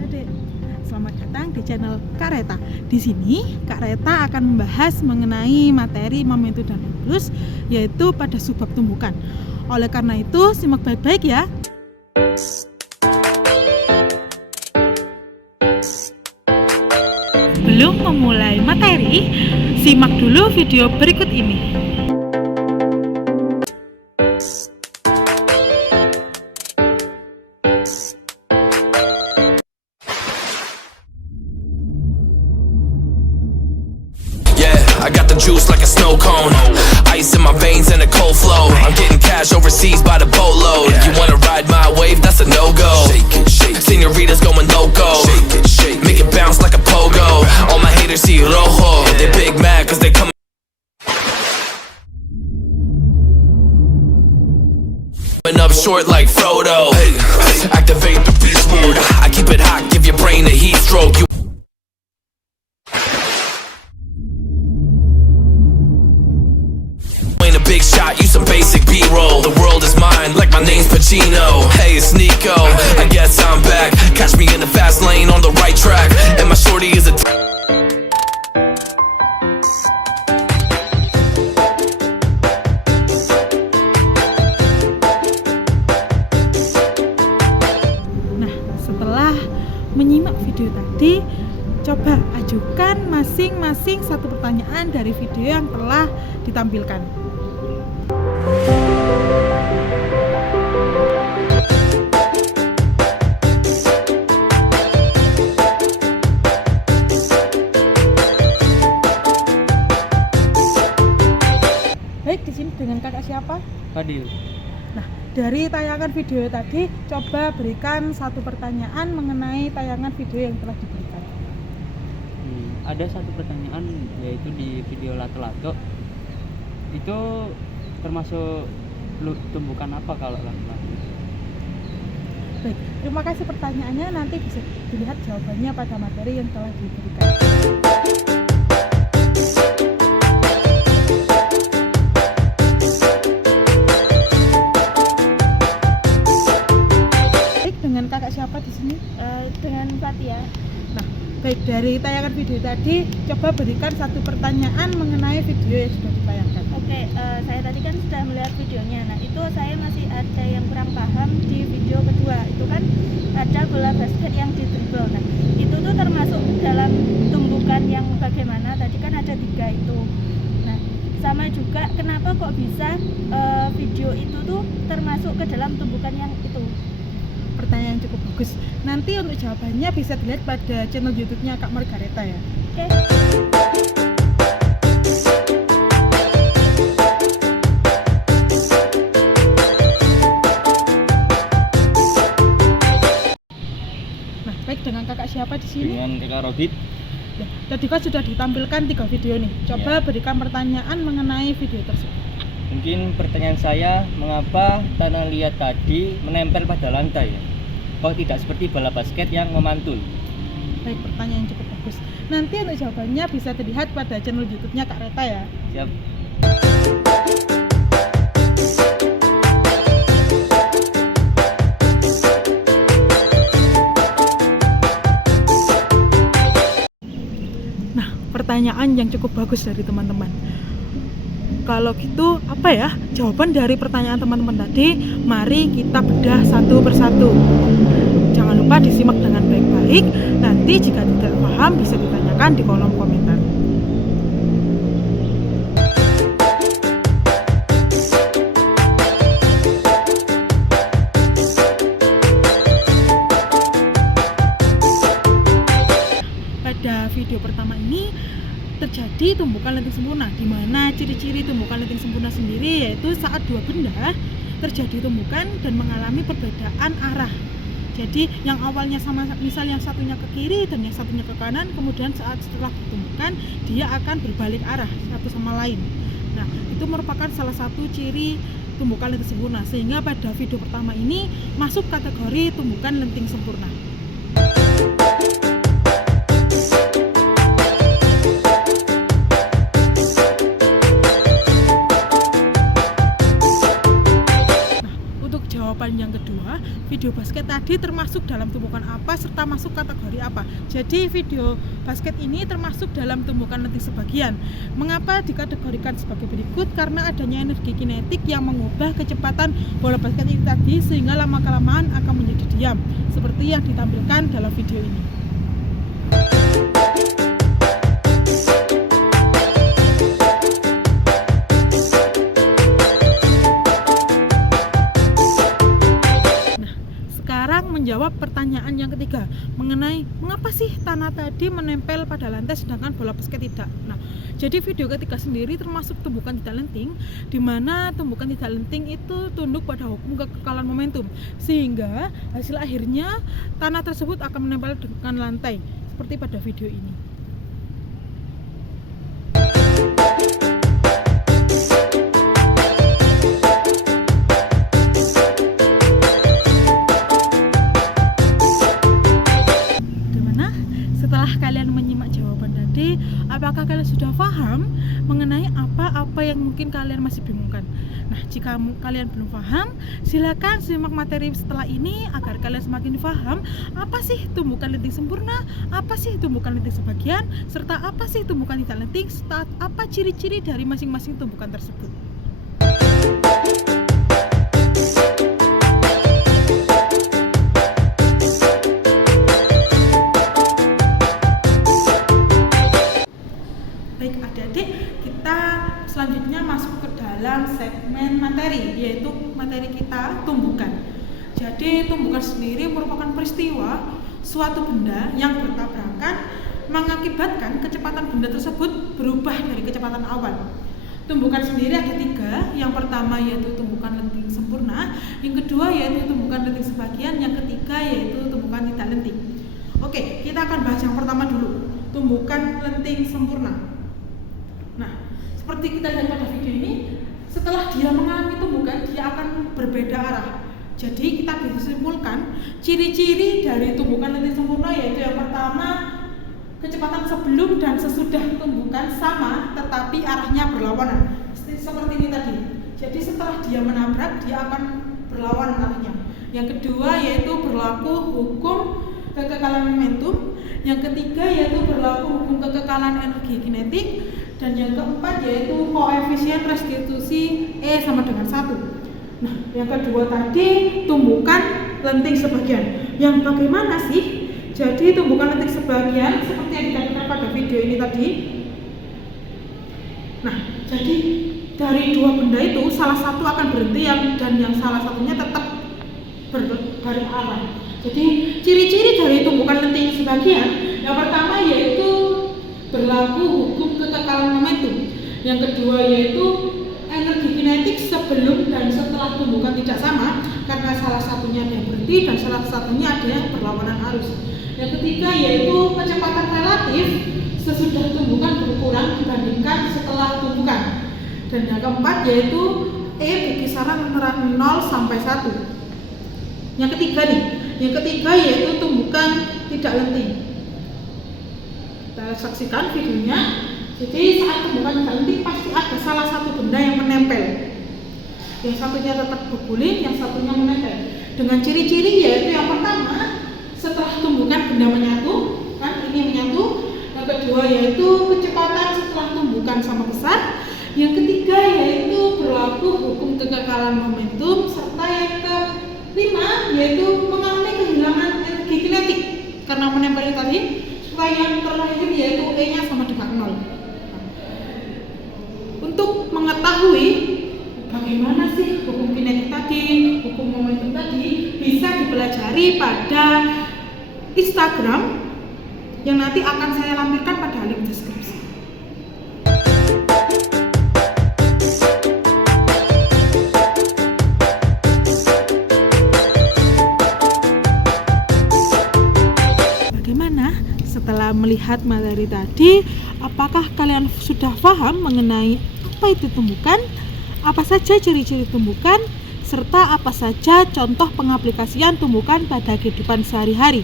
adik-adik, selamat datang di channel Kak Reta. Di sini Kak Reta akan membahas mengenai materi momentum dan modus, yaitu pada subbab tumbukan. Oleh karena itu, simak baik-baik ya. Sebelum memulai materi, simak dulu video berikut ini. I got the juice like a snow cone, ice in my veins and a cold flow. I'm getting cash overseas by the boatload. You wanna ride my wave? That's a no-go. Señoritas going loco, make it bounce like a pogo. All my haters see rojo, they big mad cause they come up short like Frodo. Activate the beast mode, I keep it hot, give your brain a heat stroke. Big shot, you some basic B-roll. The world is mine, like my name's Pacino. Hey, it's Nico, I guess I'm back. Catch me in the fast lane on the right track. And my shorty is a Nah, setelah menyimak video tadi, coba ajukan masing-masing satu pertanyaan dari video yang telah ditampilkan. Baik, di sini dengan kakak siapa? Fadil. Nah, dari tayangan video tadi, coba berikan satu pertanyaan mengenai tayangan video yang telah diberikan. Ada satu pertanyaan, yaitu di video lato-lato. Itu termasuk tumbukan apa kalau lato-lato? Baik, terima kasih pertanyaannya. Nanti bisa dilihat jawabannya pada materi yang telah diberikan. Baik, dengan kakak siapa di sini? Dengan Fatia. Nah, baik, dari tayangan video tadi, coba berikan satu pertanyaan mengenai video yang sudah ditayangkan. Oke, saya tadi kan sudah melihat videonya. Nah, itu saya masih ada yang kurang paham di video kedua. Itu kan ada bola basket yang di dribble. Nah, itu tuh termasuk dalam tumbukan yang bagaimana? Tadi kan ada 3 itu. Nah, sama juga kenapa kok bisa video itu tuh termasuk ke dalam tumbukan yang itu? Pertanyaan yang cukup bagus. Nanti untuk jawabannya bisa dilihat pada channel YouTube-nya Kak Margareta ya. Oke. Nah, baik, dengan kakak siapa di sini? Dengan kakak Robit. Ya, tadi kan sudah ditampilkan 3 video nih. Coba berikan pertanyaan mengenai video tersebut. Mungkin pertanyaan saya, mengapa tanah liat tadi menempel pada lantai? Kok tidak seperti bola basket yang memantul? Baik, pertanyaan yang cukup bagus. Nanti untuk jawabannya bisa dilihat pada channel YouTube-nya Kak Reta ya. Siap. Nah, pertanyaan yang cukup bagus dari teman-teman. Kalau gitu, apa ya jawaban dari pertanyaan teman-teman tadi? Mari kita bedah satu persatu. Jangan lupa disimak dengan baik-baik. Nanti jika tidak paham bisa ditanyakan di kolom komentar. Pada video pertama ini terjadi tumbukan lenting sempurna, di mana ciri-ciri tumbukan lenting sempurna sendiri yaitu saat 2 benda terjadi tumbukan dan mengalami perbedaan arah. Jadi yang awalnya sama, misal yang satunya ke kiri dan yang satunya ke kanan, kemudian setelah ditumbukan dia akan berbalik arah satu sama lain. Nah, itu merupakan salah satu ciri tumbukan lenting sempurna, sehingga pada video pertama ini masuk kategori tumbukan lenting sempurna. jawaban yang kedua, video basket tadi termasuk dalam tumbukan apa serta masuk kategori apa. Jadi video basket ini termasuk dalam tumbukan lenting sebagian. Mengapa dikategorikan sebagai berikut? Karena adanya energi kinetik yang mengubah kecepatan bola basket ini tadi sehingga lama-kelamaan akan menjadi diam seperti yang ditampilkan dalam video ini. Menjawab pertanyaan yang ketiga mengenai mengapa sih tanah tadi menempel pada lantai sedangkan bola basket tidak. Nah, jadi video ketiga sendiri termasuk tumbukan tidak lenting, di mana tumbukan tidak lenting itu tunduk pada hukum kekekalan momentum, sehingga hasil akhirnya tanah tersebut akan menempel dengan lantai seperti pada video ini. Apakah kalian sudah paham mengenai apa-apa yang mungkin kalian masih bingungkan? Nah, jika kalian belum paham, silakan simak materi setelah ini agar kalian semakin paham apa sih tumbukan lenting sempurna, apa sih tumbukan lenting sebagian, serta apa sih tumbukan tidak lenting, serta apa ciri-ciri dari masing-masing tumbukan tersebut. Selanjutnya masuk ke dalam segmen materi, yaitu materi kita tumbukan. Jadi tumbukan sendiri merupakan peristiwa suatu benda yang bertabrakan mengakibatkan kecepatan benda tersebut berubah dari kecepatan awal. Tumbukan sendiri ada 3, yang pertama yaitu tumbukan lenting sempurna, yang kedua yaitu tumbukan lenting sebagian, yang ketiga yaitu tumbukan tidak lenting. Oke, kita akan bahas yang pertama dulu, tumbukan lenting sempurna. Nah, seperti kita lihat pada video ini, setelah dia mengalami tumbukan, dia akan berbeda arah. Jadi kita bisa simpulkan ciri-ciri dari tumbukan lenting sempurna yaitu yang pertama, kecepatan sebelum dan sesudah tumbukan sama tetapi arahnya berlawanan. Seperti ini tadi. Jadi setelah dia menabrak, dia akan berlawanan arahnya. Yang kedua yaitu berlaku hukum kekekalan momentum. Yang ketiga yaitu berlaku hukum kekekalan energi kinetik. Dan yang keempat yaitu koefisien restitusi E sama dengan 1. Nah, yang kedua tadi tumbukan lenting sebagian. Yang bagaimana sih? Jadi tumbukan lenting sebagian seperti yang dikatakan pada video ini tadi. Nah, jadi dari 2 benda itu salah satu akan berhenti dan yang salah satunya tetap berbalik arah. Jadi ciri-ciri dari tumbukan lenting sebagian yang pertama yaitu berlaku hukum kekekalan momentum. Yang kedua yaitu energi kinetik sebelum dan setelah tumbukan tidak sama karena salah satunya ada yang berhenti dan salah satunya ada yang berlawanan arus. Yang ketiga yaitu kecepatan relatif sesudah tumbukan berkurang dibandingkan setelah tumbukan. Dan yang keempat yaitu E berkisaran antara 0 sampai 1. Yang ketiga yaitu tumbukan tidak lenting. Kita saksikan videonya. Jadi saat tumbukan tidak lenting pasti ada salah satu benda yang menempel. Yang satunya tetap berguling, yang satunya menempel. Dengan ciri-ciri yaitu yang pertama, setelah tumbukan benda menyatu, kan ini menyatu. Yang kedua yaitu kecepatan setelah tumbukan sama besar. Yang ketiga yaitu berlaku hukum kekekalan momentum, serta yang kelima yaitu mengalami kehilangan energi kinetik karena menempel tadi. Yang terakhir yaitu E-nya sama dengan 0. Untuk mengetahui bagaimana sih hukum kinetik tadi, hukum momentum tadi bisa dipelajari pada Instagram yang nanti akan saya lampirkan pada link deskripsi. Setelah melihat materi tadi, apakah kalian sudah paham mengenai apa itu tumbukan, apa saja ciri-ciri tumbukan, serta apa saja contoh pengaplikasian tumbukan pada kehidupan sehari-hari?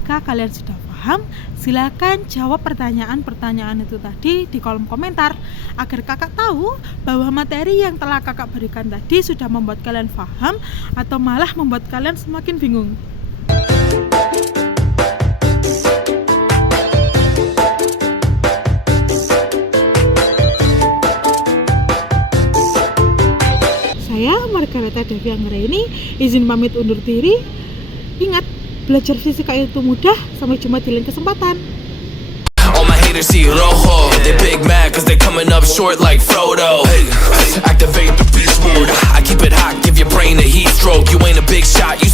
Jika kalian sudah paham, Silakan jawab pertanyaan-pertanyaan itu tadi di kolom komentar agar kakak tahu bahwa materi yang telah kakak berikan tadi sudah membuat kalian paham atau malah membuat kalian semakin bingung. Saya Margareta Devi Anggraini izin pamit undur diri. Ingat, belajar fisika itu mudah. Sampai jumpa di lain kesempatan. All my haters see rojo. They big mad cause they coming up short like Frodo. Activate the beast mode. I keep it hot, give your brain a heat stroke. You ain't a big shot, you